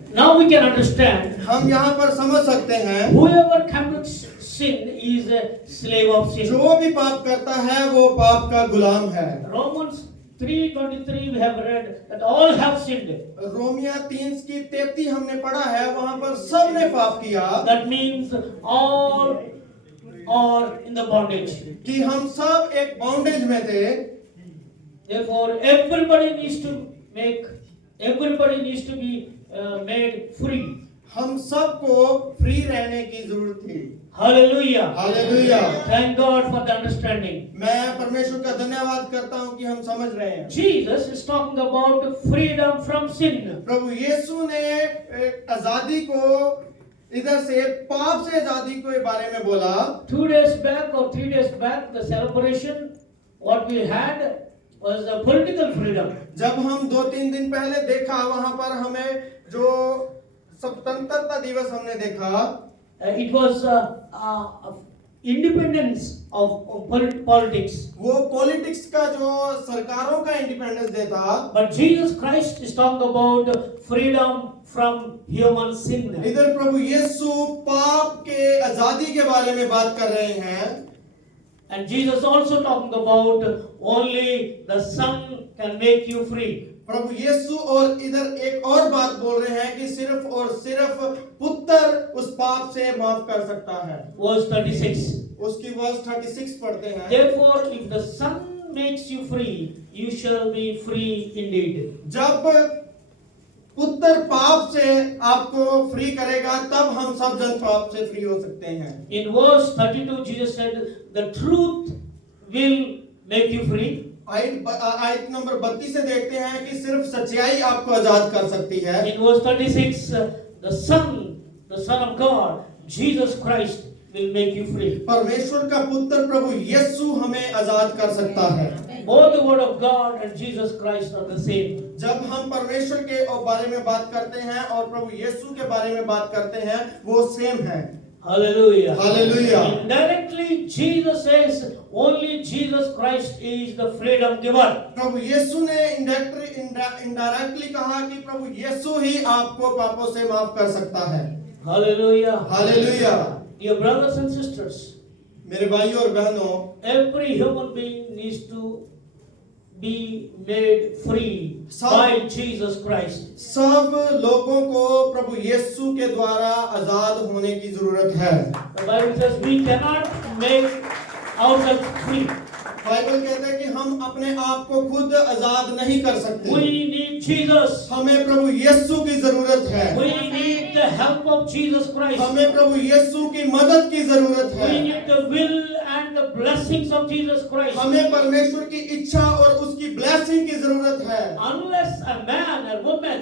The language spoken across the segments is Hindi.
Now we can understand हम यहाँ पर समझ सकते हैं whoever commits sin is a slave of sin. जो भी पाप करता है वो पाप का गुलाम है। Romans 3:23 we have read that all have sinned. रोमिया 3:33 हमने पढ़ा है, वहाँ पर सब ने पाप किया। That means all are in the bondage. कि हम सब एक बाउंडेज में थे। Therefore, everybody needs to be made free. हम सबको फ्री रहने की जरूरत थी। Hallelujah. Hallelujah. Thank God for the understanding. मैं परमेश्वर का धन्यवाद करता हूँ कि हम समझ रहे हैं। Jesus is talking about freedom from sin. प्रभु यीशु ने आजादी को इधर से पाप से आजादी के बारे में बोला। 2 days back or 3 days back, the celebration what we had was the political freedom. जब हम 2-3 दिन पहले देखा, वहां पर हमें जो स्वतंत्रता दिवस हमने देखा, It was independence of politics. वो पॉलिटिक्स का जो सरकारों का इंडिपेंडेंस डे था। But Jesus Christ is talking about freedom from human sin. इधर प्रभु यीशु पाप के आजादी के बारे में बात कर रहे हैं। And Jesus also talking about only the Son can make you free. प्रभु यीशु और इधर एक और बात बोल रहे हैं कि सिर्फ और सिर्फ पुत्र उस पाप से माफ कर सकता है। Verse 36. उसकी वर्स 36 पढ़ते हैं। Therefore, if the Son makes you free, you shall be free indeed. जब पुत्र पाप से आपको फ्री करेगा, तब हम सब जन पाप से फ्री हो सकते हैं। In verse 32, Jesus said, "The truth will make you free." आयत नंबर 32 से देखते हैं कि सिर्फ सच्चाई आपको आजाद कर सकती है। In verse 36, the Son of God, Jesus Christ, will make you free. परमेश्वर का पुत्र प्रभु यीशु हमें आजाद कर सकता है। Both the word of God and Jesus Christ are the same. जब हम परमेश्वर के बारे में बात करते हैं और प्रभु यीशु के बारे में बात करते हैं, वो सेम है। Hallelujah. Hallelujah. Indirectly, Jesus says only Jesus Christ is the freedom giver. प्रभु यीशु ने इनडायरेक्टली कहा कि प्रभु यीशु ही आपको पापों से माफ कर सकता है। Hallelujah. Hallelujah. Dear brothers and sisters, मेरे भाइयों और बहनों, every human being needs to be made free by Jesus Christ. सब लोगों को प्रभु यीशु के द्वारा आजाद होने की जरूरत है। The Bible says we cannot make ourselves free. Bible कहता है कि हम अपने आप को खुद आजाद नहीं कर सकते। We need Jesus. हमें प्रभु यीशु की जरूरत है। We need the help of Jesus Christ. हमें प्रभु यीशु की मदद की जरूरत है। We need the will and the blessings of Jesus Christ. हमें परमेश्वर की इच्छा और उसकी ब्लेसिंग की जरूरत है। Unless a man or woman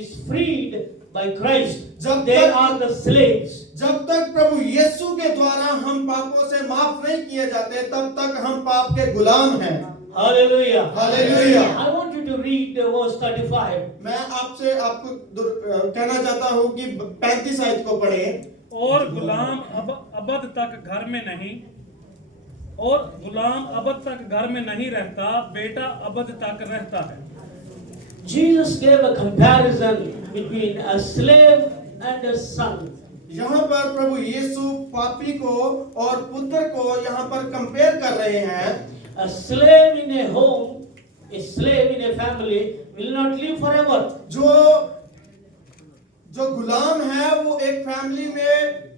is freed by Christ, जब they तक- are the slaves. जब तक प्रभु यीशु के द्वारा हम पापों से माफ नहीं किए जाते, तब तक हम पाप के गुलाम हैं। Hallelujah. Hallelujah. I want you to read verse 35. मैं आपको कहना चाहता हूँ कि 35 आयत को पढ़ें। और गुलाम अबद तक घर में नहीं, और गुलाम अबद तक घर में नहीं रहता, बेटा अबद तक रहता है। Jesus gave a comparison between a slave and a son. यहाँ पर प्रभु यीशु पापी को और पुत्र को यहाँ पर कंपेयर कर रहे हैं। A slave in a home, a slave in a family will not live forever. जो गुलाम है वो एक फैमिली में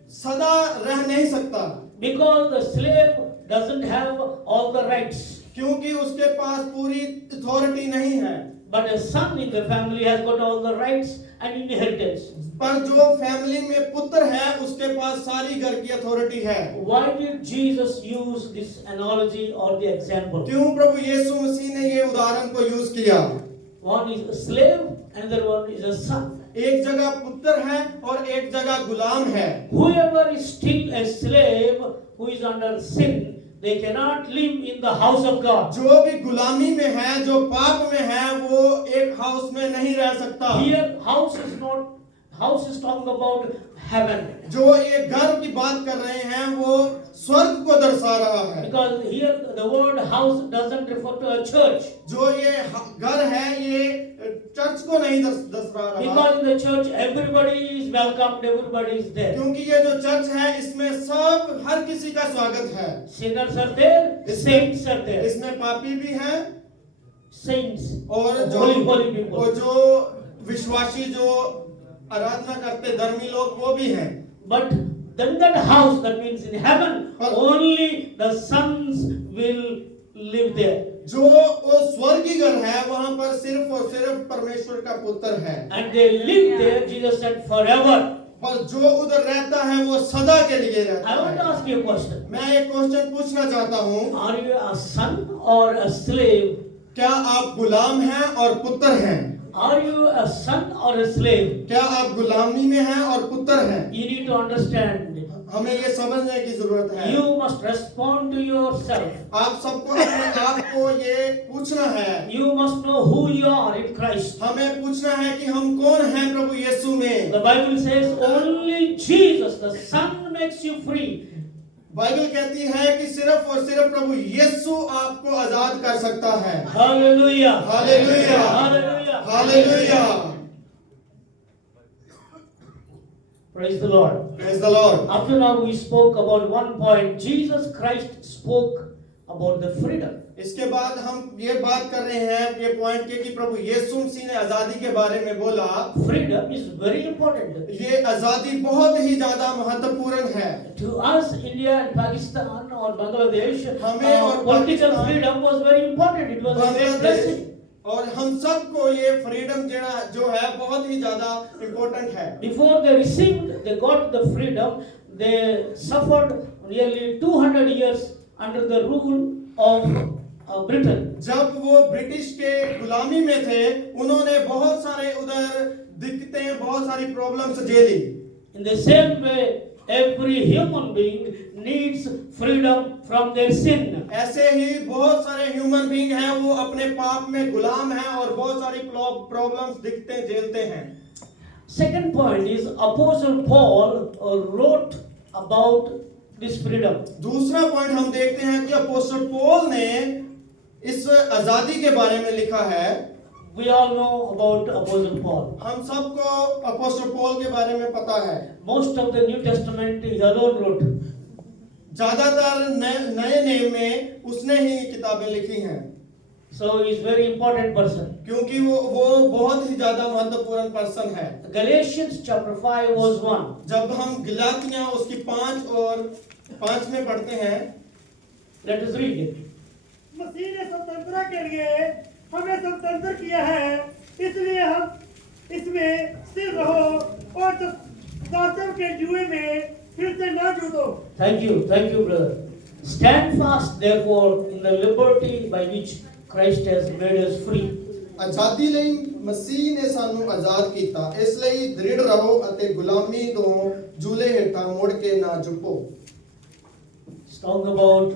सदा रह नहीं सकता, Because the slave doesn't have all the rights. क्योंकि उसके पास पूरी अथॉरिटी नहीं है। But a son in the family has got all the rights and inheritance. पर जो फैमिली में पुत्र है, उसके पास सारी घर की अथॉरिटी है। Why did Jesus use this analogy or the example? क्यों प्रभु यीशु मसीह ने ये उदाहरण को यूज किया? One is a slave, another one is a son. एक जगह पुत्र है और एक जगह गुलाम है। Whoever is still a slave who is under sin, they cannot live in the house of God. जो भी गुलामी में है, जो पाप में है, वो एक हाउस में नहीं रह सकता। Here, house is not house is talking about heaven. जो ये घर की बात कर रहे हैं वो स्वर्ग को दर्शा रहा है। Because here the word house doesn't refer to a church. जो ये घर है ये चर्च को नहीं दर्शा रहा, Because in the church everybody is welcomed, everybody is there. क्योंकि ये जो चर्च है इसमें सब हर किसी का स्वागत है। Sinners are there, saints are there. इसमें पापी भी हैं Saints, और जो holy people. और जो विश्वासी जो आराधना करते धर्मी लोग वो भी हैं। But then that house, that means in heaven, only the sons will live there. जो वो स्वर्गीय घर है वहां पर सिर्फ और सिर्फ परमेश्वर का पुत्र है, And they live there, Jesus said, forever. पर जो उधर रहता है वो सदा के लिए रहता I want to है। ask you a question. मैं एक क्वेश्चन पूछना चाहता हूँ, Are you a son or a slave? क्या आप गुलाम हैं और पुत्र हैं? Are you a son or a slave? क्या आप गुलामी में हैं और पुत्र हैं? You need to understand. हमें ये समझने की जरूरत है। You must respond to yourself. आप सबको अपने आप को ये पूछना है, You must know who you are in Christ. हमें पूछना है कि हम कौन हैं प्रभु यीशु में। The Bible says only Jesus, the Son, makes you free. Bible कहती है कि सिर्फ और सिर्फ प्रभु यीशु आपको आजाद कर सकता है। Hallelujah. Hallelujah, Hallelujah. Hallelujah. Praise the Lord. Praise the Lord. Up to now we spoke about one point. Jesus Christ spoke about the freedom. इसके बाद हम ये बात कर रहे हैं ये पॉइंट के कि प्रभु यीशु मसीह ने आजादी के बारे में बोला। Freedom is very important. ये आजादी बहुत ही ज्यादा महत्वपूर्ण है। To us, India and Pakistan or Bangladesh, हमें और political Pakistan- freedom was very important. It was a great blessing. और हम सबको ये फ्रीडम जो है बहुत ही ज्यादा इम्पोर्टेंट है। Before they received, they got the freedom. They suffered nearly 200 years under the rule of Britain. जब वो ब्रिटिश के गुलामी में थे उन्होंने बहुत सारे उधर दिक्कतें बहुत सारी प्रॉब्लम्स झेली। In the same way, every human being needs freedom from their sin. ऐसे ही बहुत सारे ह्यूमन बीइंग हैं वो अपने पाप में गुलाम हैं और बहुत सारी प्रॉब्लम्स दिक्कतें झेलते हैं। Second point is Apostle Paul wrote about this freedom. दूसरा पॉइंट हम देखते हैं कि अपोस्टल पौल ने इस आजादी के बारे में लिखा है। We all know about Apostle Paul. हम सबको अपोस्टल पौल के बारे में पता है। Most of the New Testament he alone wrote. ज्यादातर नए नेम में उसने ही किताबें लिखी हैं। So he is very important person. क्योंकि वो बहुत ही ज्यादा महत्वपूर्ण पर्सन है। Galatians chapter 5 verse 1. जब हम गलातियां उसकी 5 और 5 में पढ़ते हैं, Let us read it. मसीह ने स्वतंत्रता के लिए हमें स्वतंत्र किया है, इसलिए हम इसमें स्थिर रहो और दासत्व के जुए में फिर से न जूटो। Thank you, brother. Stand fast, therefore, in the liberty by which Christ has made us free. ਆਜ਼ਾਦੀ ਲਈ ਮਸੀਹ ਨੇ ਸਾਨੂੰ ਆਜ਼ਾਦ ਕੀਤਾ, ਇਸ ਲਈ ਦ੍ਰਿੜ ਰਹੋ ਅਤੇ ਗੁਲਾਮੀ ਤੋਂ ਜੂਲੇ ਹੇਠਾਂ ਮੁੜ ਕੇ ਨਾ ਝੁਕੋ। It's talking about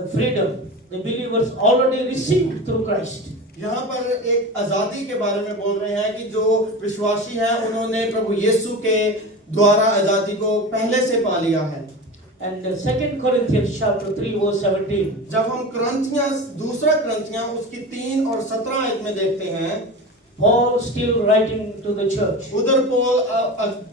the freedom the believers already received through Christ. यहाँ पर एक आजादी के बारे में बोल रहे हैं कि जो विश्वासी हैं उन्होंने प्रभु यीशु के द्वारा आजादी को पहले से पा लिया है। And 2 Corinthians chapter 3 verse 17. जब हम दूसरा क्रंथियां उसकी 3 और 17 आयत में देखते हैं, Paul still writing to the church. उधर पौल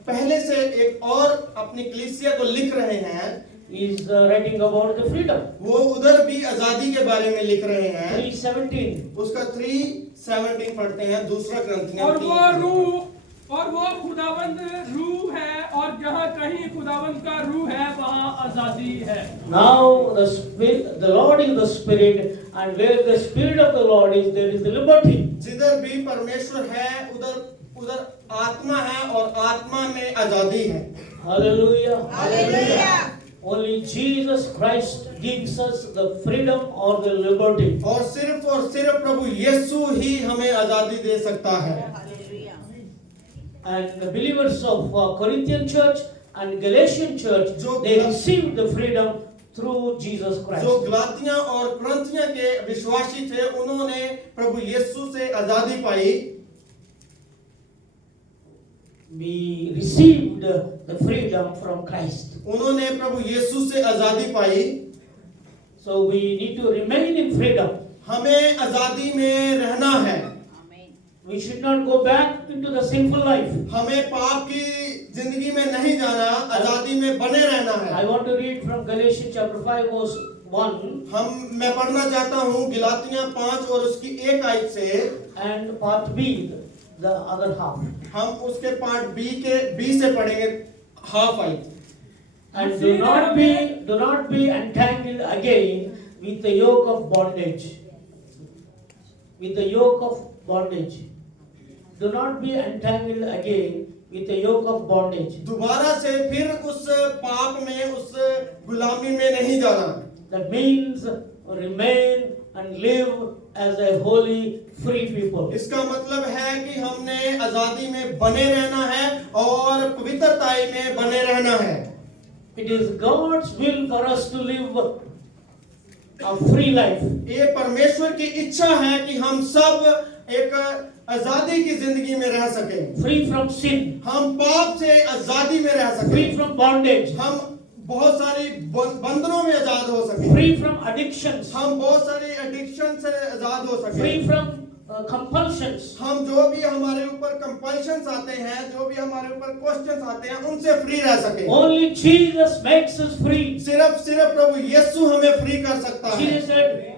पहले से एक और अपनी कलीसिया को लिख रहे हैं। He is writing about the freedom. वो उधर भी आजादी के बारे में लिख रहे हैं। 3:17. उसका 3:17 पढ़ते हैं, दूसरा क्रंथियां और 3। वो खुदावंद रूह है, और जहाँ कहीं खुदावंद का रूह है वहाँ आजादी है। Now the Lord is the Spirit, and where the Spirit of the Lord is, there is the liberty. जिधर भी परमेश्वर है उधर आत्मा है और आत्मा में आजादी है। Hallelujah. Hallelujah. Only Jesus Christ gives us the freedom or the liberty. और सिर्फ प्रभु यीशु ही हमें आजादी दे सकता है। And the believers of Corinthian church and Galatian church, they received the freedom through Jesus Christ. जो गलातियां और क्रंथियां के विश्वासी थे उन्होंने प्रभु यीशु से आजादी पाई। we received the freedom from Christ. उन्होंने प्रभु यीशु से आजादी पाई। So we need to remain in freedom. हमें आजादी में रहना है। We should not go back into the sinful life. हमें पाप की जिंदगी में नहीं जाना, आजादी में बने रहना I है। want to read from Galatians chapter 5 verse 1 मैं पढ़ना चाहता हूँ गलातियाँ 5 और उसकी 1 आयत से। and part B, the other half. हम उसके पार्ट बी से पढ़ेंगे हाफ आयत। And do not be entangled again with the yoke of bondage. With the yoke of bondage. Do not be entangled again with the yoke of bondage. दोबारा से फिर उस पाप में, उस गुलामी में नहीं जाना। That means remain and live as a holy, free people. इसका मतलब है कि हमने आजादी में बने रहना है और पवित्रताई में बने रहना है। It is God's will for us to live a free life. ये परमेश्वर की इच्छा है कि हम सब एक आजादी की जिंदगी में रह सकें। Free from sin. हम पाप से आजादी में रह Free सकें। from bondage. हम बहुत सारी बंधनों में आजाद हो सकें। Free from addictions. हम बहुत सारी एडिक्शन से आजाद हो सकें। Free from compulsions. हम जो भी हमारे ऊपर कंपल्शंस आते हैं, जो भी हमारे ऊपर क्वेश्चंस आते हैं, उनसे फ्री रह सके। Only Jesus makes us free. सिर्फ प्रभु यीशु हमें फ्री कर सकता है। Jesus said,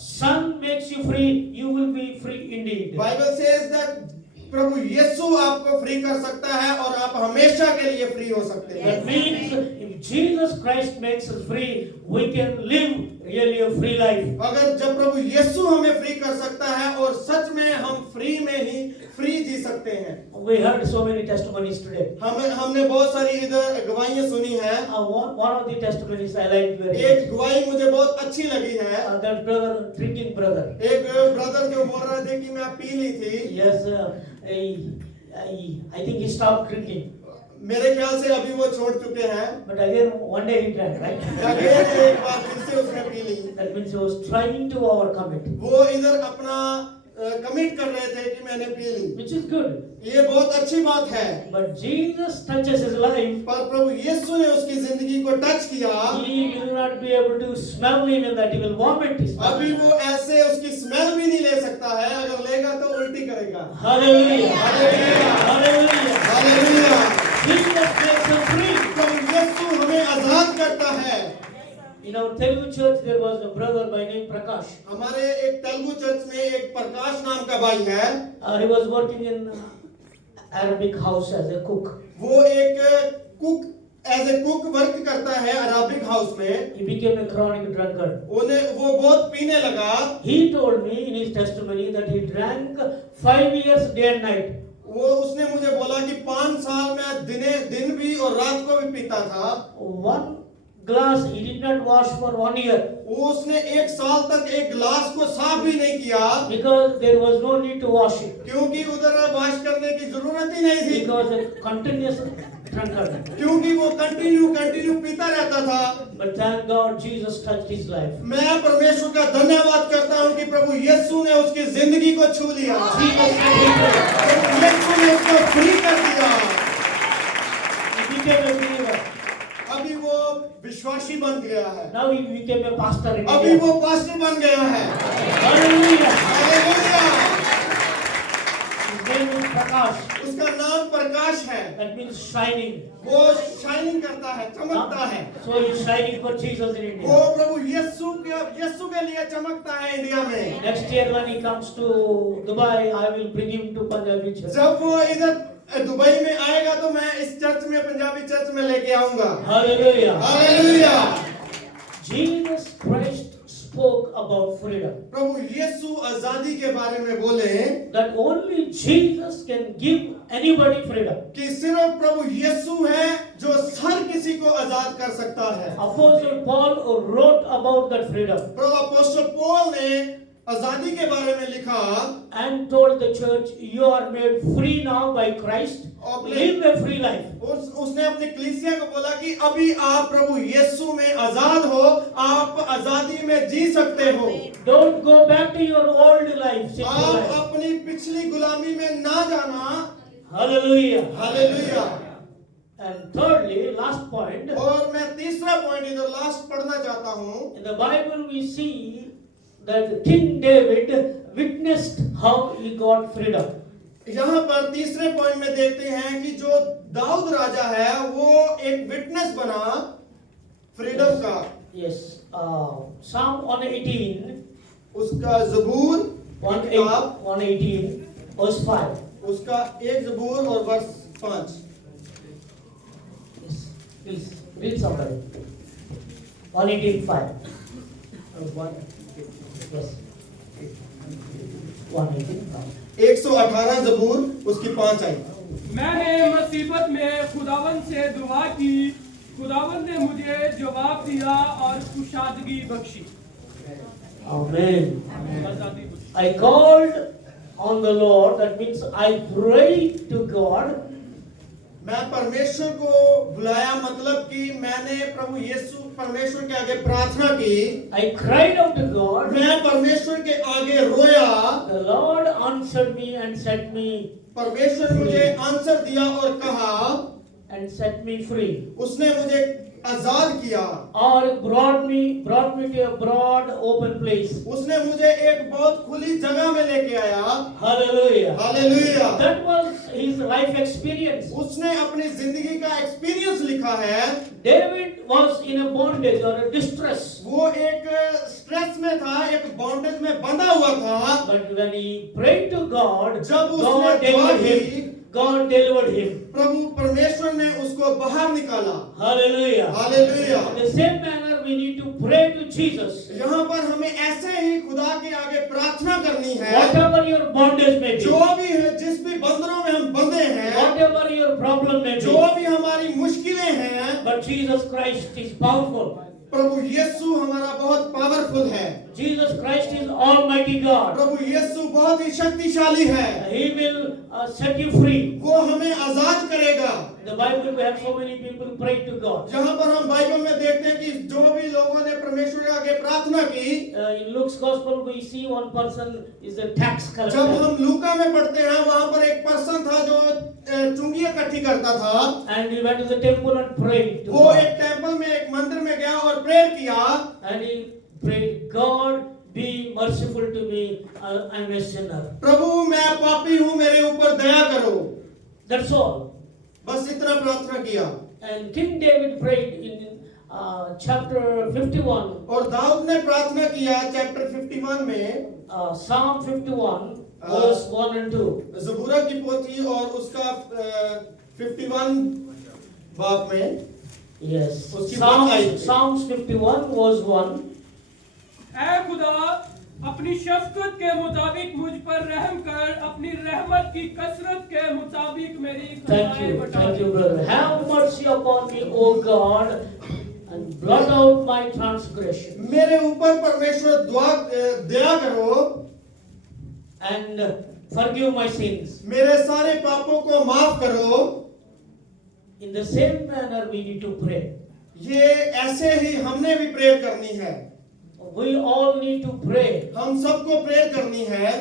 Son makes you free, you will be free indeed. Bible says that प्रभु यीशु आपको फ्री कर सकता है और आप हमेशा के लिए फ्री हो सकते हैं। That means if Jesus Christ makes us free, we can live really a free life. अगर जब प्रभु यीशु हमें फ्री कर सकता है और सच में हम फ्री में ही फ्री जी सकते हैं। We heard so many testimonies today. हमने बहुत सारी इधर गवाहियां सुनी हैं। One of the testimonies I liked very much. एक गवाही मुझे बहुत अच्छी लगी है। That brother, drinking brother. एक ब्रदर जो बोल रहे थे कि मैं पी ली थी। Yes, I think he stopped drinking. मेरे ख्याल से अभी वो छोड़ चुके हैं। But again, one day he drank, right? Again एक बार फिर से उसने पी ली। That means he was trying to overcome it. वो इधर अपना कमिट कर रहे थे कि मैंने पी ली। Which is good. ये बहुत अच्छी बात है। But Jesus touches his life. पर प्रभु यीशु ने उसकी जिंदगी को टच किया। He will not be able to smell even that, he will vomit his mouth. अभी वो ऐसे उसकी स्मेल भी नहीं ले सकता है, अगर लेगा तो उल्टी करेगा। Hallelujah. Hallelujah, Hallelujah. Hallelujah. Jesus makes us free. प्रभु यीशु हमें आजाद करता है। In our Telugu church, there was a brother by name Prakash. हमारे एक तेलुगु चर्च में एक प्रकाश नाम का भाई है। He was working in Arabic house as a cook. वो एक cook as a cook work करता है अराबिक हाउस में। He became a chronic drunkard. वो बहुत पीने लगा। He told me in his testimony that he drank 5 years day and night. उसने मुझे बोला कि 5 साल में दिन भी और रात को भी पीता था। One glass he did not wash for 1 year. उसने 1 साल तक एक गिलास को साफ भी नहीं किया। Because there was no need to wash it. क्योंकि उधर वॉश करने की जरूरत ही नहीं थी। Because a continuous drunkard. क्योंकि वो कंटिन्यू पीता रहता था। But thank God Jesus touched his life. मैं परमेश्वर का धन्यवाद करता हूँ कि प्रभु यीशु ने उसकी जिंदगी को छू लिया। Jesus प्रभु यीशु ने उसको फ्री कर दिया। he became a believer. अभी वो विश्वासी बन गया है। Now he became a pastor in अभी India. वो पास्टर बन गया है। Hallelujah. Hallelujah. His name is Prakash. उसका नाम प्रकाश है। That means shining. वो शाइनिंग करता है, चमकता है। So he's shining for Jesus in वो India. प्रभु यीशु के लिए चमकता है इंडिया में। Next year when he comes to Dubai, I will bring him to Punjabi church. जब वो इधर दुबई में आएगा तो मैं इस चर्च में, पंजाबी चर्च में लेके आऊंगा। Hallelujah. Hallelujah. Jesus Christ spoke about freedom. प्रभु यीशु आजादी के बारे में बोले That only Jesus can give anybody freedom. कि सिर्फ प्रभु यीशु है जो हर किसी को आजाद कर सकता है। Apostle Paul wrote about that freedom प्रभु अपोस्टल पौल ने आजादी के बारे में लिखा and told the church, you are made free now by Christ. Live a free life. उसने अपनी कलीसिया को बोला कि अभी आप प्रभु यीशु में आजाद हो, आप आजादी में जी सकते हो। Don't go back to your old life. Simple आप life. अपनी पिछली गुलामी में ना जाना। Hallelujah. Hallelujah. And thirdly, last point, और मैं तीसरा पॉइंट इधर लास्ट पढ़ना चाहता हूँ। in the Bible we see that King David witnessed how he got freedom. यहाँ पर तीसरे पॉइंट में देखते हैं कि जो दाऊद राजा है वो एक विटनेस बना फ्रीडम का। Yes, Psalm 118, उसका जबूर की किताब 118, verse 5. उसका एक जबूर और वर्ष 5। Yes, please read somebody. 118:5. Yes. 118:5. 118 जबूर उसकी 5 आई। मैंने मुसीबत में खुदावन से दुआ की, खुदावन ने मुझे जवाब दिया और कुशादगी बख्शी। Amen. आजादी Bakshi. I called on the Lord, that means I prayed to God. मैं परमेश्वर को बुलाया, मतलब कि मैंने प्रभु यीशु परमेश्वर के आगे प्रार्थना की। I cried out to God. मैं परमेश्वर के आगे रोया। The Lord answered me and set me परमेश्वर ने मुझे आंसर दिया और कहा, and set me free. उसने मुझे आजाद किया Or brought me to a broad open place. उसने मुझे एक बहुत खुली जगह में लेके आया। Hallelujah. Hallelujah. That was his life experience. उसने अपनी जिंदगी का एक्सपीरियंस लिखा है। David was in a bondage or a distress. वो एक स्ट्रेस में था, एक बॉन्डेज में बंधा हुआ था। But when he prayed to God, जब उसने God दुआ delivered की, him. God delivered him. प्रभु परमेश्वर ने उसको बाहर निकाला। Hallelujah. Hallelujah. In the same manner, we need to pray to Jesus. यहाँ पर हमें ऐसे ही खुदा के आगे प्रार्थना करनी है। Whatever your bondage may be, जो भी है, जिस भी बंधनों में हम बंधे हैं, whatever your problem may जो be, भी हमारी मुश्किलें हैं, but Jesus Christ is powerful. प्रभु यीशु हमारा बहुत पावरफुल है। Jesus Christ is Almighty God. प्रभु यीशु बहुत ही शक्तिशाली है। He will set you free. वो हमें आजाद करेगा। In the Bible, we have so many people pray to God. जहाँ पर हम बाइबल में देखते हैं कि जो भी लोगों ने परमेश्वर के आगे प्रार्थना की, In Luke's Gospel, we see one person is a tax जब collector. हम लूका में पढ़ते हैं वहाँ पर एक पर्सन था जो चुंगी इकट्ठी करता था। And he went to the temple and prayed to वो God. एक टेंपल में, एक मंदिर में गया और प्रेयर किया। And he prayed, God, be merciful to me, I am a sinner. प्रभु मैं पापी हूँ, मेरे ऊपर दया करो। That's all. बस इतना प्रार्थना किया। And King David prayed in chapter 51, और दाऊद ने प्रार्थना किया चैप्टर 51 में, Psalm 51, verse 1 and 2. ज़बूरा की पोथी और उसका 51 बाब में। Yes. उसकी बात आई थी। Psalms 51, verse 1. ऐ खुदा, अपनी शफकत के मुताबिक मुझ पर रहम कर, अपनी रहमत की कसरत के मुताबिक मेरी खताएं बता Thank you, they. brother. Have mercy upon me, O God, and blot out my transgression, मेरे ऊपर परमेश्वर दया करो and forgive my sins. मेरे सारे पापों को माफ करो। In the same manner, we need to pray. ये ऐसे ही हमने भी प्रेयर करनी है। We all need to pray, हम सबको प्रेयर करनी है।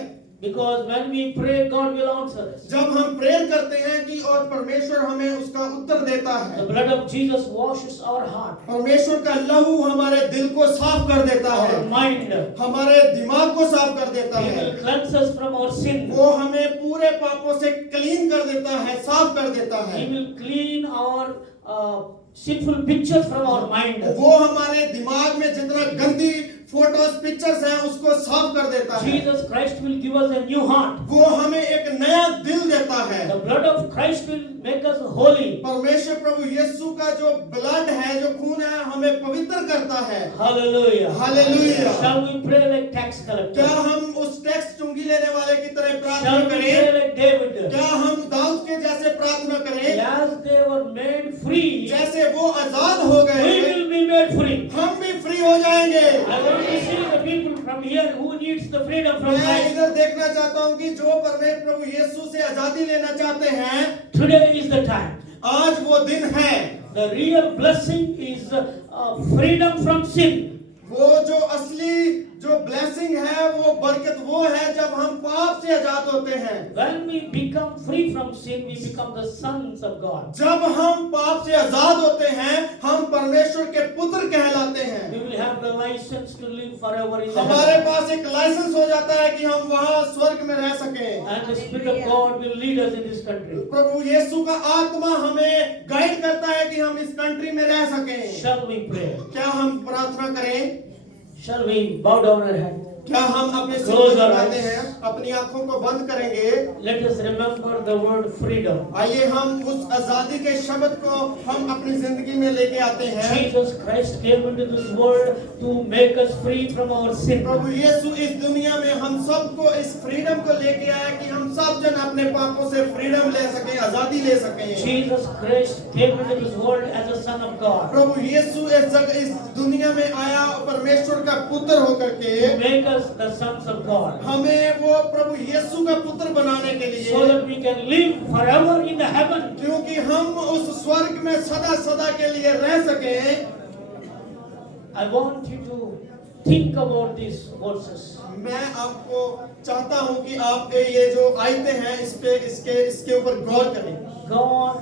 because when we pray, God will answer us. जब हम प्रेयर करते हैं कि और परमेश्वर हमें उसका उत्तर देता The है। blood of Jesus washes our heart, परमेश्वर का लहू हमारे दिल को साफ कर देता our है, mind. हमारे दिमाग को साफ कर देता He है। will cleanse us from our sin. वो हमें पूरे पापों से क्लीन कर देता है, साफ कर देता है। He will clean our sinful pictures from our mind. वो हमारे दिमाग में जितना गंदी फोटोज पिक्चर्स हैं उसको साफ कर देता है। Jesus Christ will give us a new heart. वो हमें एक नया दिल देता है। The blood of Christ will make us holy. परमेश्वर प्रभु यीशु का जो ब्लड है, जो खून है, हमें पवित्र करता है। Hallelujah. Hallelujah. Shall we pray like tax collector? क्या हम उस टैक्स चुंगी लेने वाले की तरह प्रार्थना Shall we pray करें? like David? क्या हम दाऊद के जैसे प्रार्थना करें? As they were made free, जैसे वो आजाद हो we गए, will be made free. हम भी फ्री हो जाएंगे। I want to see the people from here who needs the freedom from मैं Christ. इधर देखना चाहता हूँ कि जो परमेश्वर प्रभु यीशु से आजादी लेना चाहते हैं, Today is the time. आज वो दिन है। The real blessing is freedom from sin. वो जो असली जो ब्लेसिंग है, वो बरकत वो है जब हम पाप से आजाद होते हैं। When we become free from sin, we become the sons of God. जब हम पाप से आजाद होते हैं, हम परमेश्वर के पुत्र कहलाते हैं। We will have the license to live forever in the हमारे heaven. पास एक लाइसेंस हो जाता है कि हम वहाँ स्वर्ग में रह सकें। And the Spirit of God will lead us in this country. प्रभु यीशु का आत्मा हमें गाइड करता है कि हम इस कंट्री में रह सकें। Shall we pray? क्या हम प्रार्थना करें? Shall we bow down our head? क्या हम अपने सिर Close को our झुकाते eyes. हैं, अपनी आंखों को बंद करेंगे? Let us remember the word freedom. आइए हम उस आजादी के शब्द को हम अपनी जिंदगी में लेके आते हैं। Jesus Christ came into this world to make us free from our sin. प्रभु यीशु इस दुनिया में हम सबको इस फ्रीडम को लेके आया कि हम सब जन अपने पापों से फ्रीडम ले सकें, आजादी ले सकें। Jesus Christ came into this world as a son of God. प्रभु यीशु इस दुनिया में आया परमेश्वर का पुत्र होकर के To make us the sons of God. हमें वो प्रभु यीशु का पुत्र बनाने के लिए, So that we can live forever in the heaven. क्योंकि हम उस स्वर्ग में सदा सदा के लिए रह सकें। I want you to think about these verses. मैं आपको चाहता हूं कि आप ये जो आयतें हैं इसके ऊपर गौर करें। God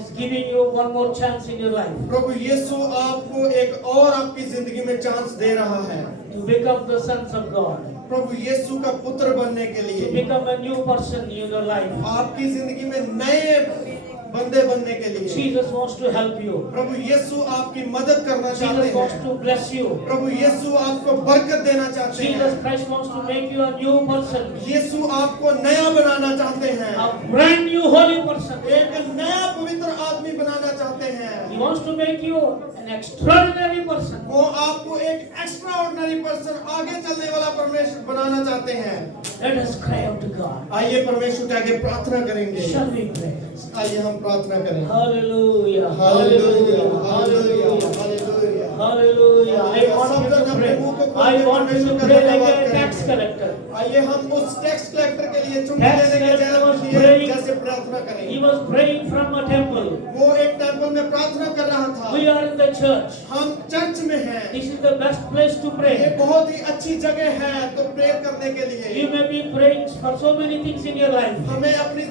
is giving you one more chance in your life प्रभु यीशु आपको एक और आपकी जिंदगी में चांस दे रहा है to become the sons of God, प्रभु यीशु का पुत्र बनने के to लिए, become a new person in your life. आपकी जिंदगी में नए बंदे बनने के लिए। Jesus wants to help you. प्रभु यीशु आपकी मदद करना चाहते Jesus wants हैं। to bless you. प्रभु यीशु आपको बरकत देना चाहते Jesus हैं। Christ wants to make you a new person, यीशु आपको नया बनाना चाहते हैं, a brand new holy person. एक नया पवित्र आदमी बनाना चाहते हैं। He wants to make you an extraordinary person. वो आपको एक एक्स्ट्राऑर्डिनरी पर्सन, आगे चलने वाला परमेश्वर बनाना चाहते हैं। Let us cry out to God. आइए परमेश्वर के आगे प्रार्थना करेंगे। Shall we pray? आइए हम प्रार्थना करें। Hallelujah. Hallelujah, Hallelujah. Hallelujah, Hallelujah. Hallelujah. Hallelujah. I want you to pray. I want you to pray like a tax collector. आइए हम उस टैक्स कलेक्टर के लिए चुन Tax लेने के collector was लिए praying. जैसे प्रार्थना He करें। was praying from a temple. वो एक टेंपल में प्रार्थना कर रहा था। We are in the church. हम चर्च में हैं। This is the best place to ये pray. बहुत ही अच्छी जगह है तो प्रेयर करने के लिए। You may be praying for so many things in your life, हम अपनी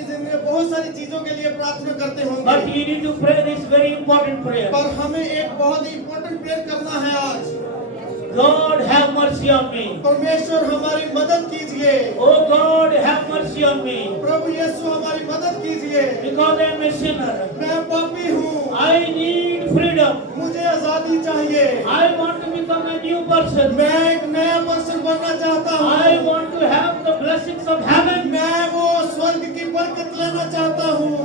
जिंदगी में बहुत सारी चीजों के लिए प्रार्थना करते but होंगे, you need to pray this very important prayer. पर हमें एक बहुत ही इम्पोर्टेंट प्रेयर करना है आज। God, have mercy on me. परमेश्वर हमारी मदद कीजिए। Oh God, have mercy on me. प्रभु यीशु हमारी मदद कीजिए। Because I am a sinner. मैं पापी हूँ, I need freedom. मुझे आजादी चाहिए। I want to become a new person. मैं एक नया पर्सन बनना चाहता हूँ। I want to have the blessings of heaven. मैं वो स्वर्ग की बरकत लेना चाहता हूँ।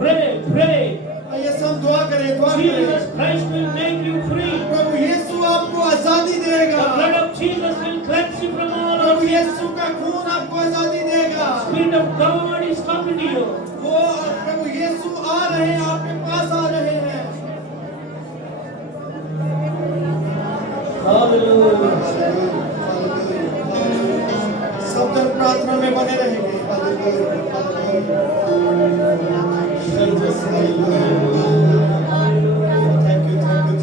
Pray, pray. आइए सब दुआ करें, दुआ Jesus करें। Christ will make you free. प्रभु यीशु आपको आजादी देगा। The blood of Jesus will cleanse you from all Prabhu of sin. यीशु का खून आपको आजादी देगा। Spirit of God is coming to you. वो प्रभु यीशु आ रहे हैं, आपके पास आ रहे हैं। Hallelujah. सब जन प्रार्थना में बने रहेंगे। Thank you Jesus.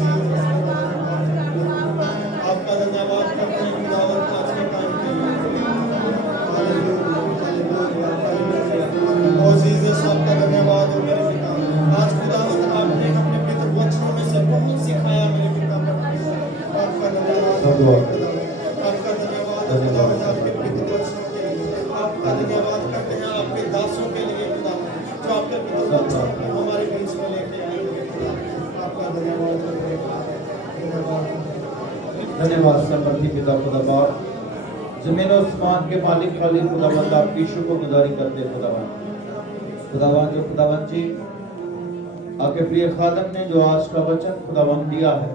आपका धन्यवाद करते हैं खुदावन आज के काम के लिए। Hallelujah, hallelujah, hallelujah. Oh Jesus आपका धन्यवाद हो मेरे पिता। आज खुदावन आपने अपने पितर वचनों में से बहुत सिखाया मेरे पिता। आपका धन्यवाद, आपका धन्यवाद खुदावन आपके पितर वचनों के लिए। आपका धन्यवाद करते हैं आपके दासों के लिए खुदावन, जो आपके पितर वचन को हमारे बीच में लेके आए हैं खुदा। आपका धन्यवाद करते हैं। धन्यवाद। धन्यवाद समर्थी पिता खुदा बाप, जमीन और आसमान के मालिक वाले खुदावंद आपकी शुक्रगुजारी करते खुदावंद। खुदावंद जो खुदावंद जी आपके प्रिय खादम ने जो आज का वचन खुदावंद दिया है,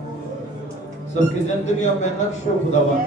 सबकी जिंदगियों में नक्श हो खुदावंद,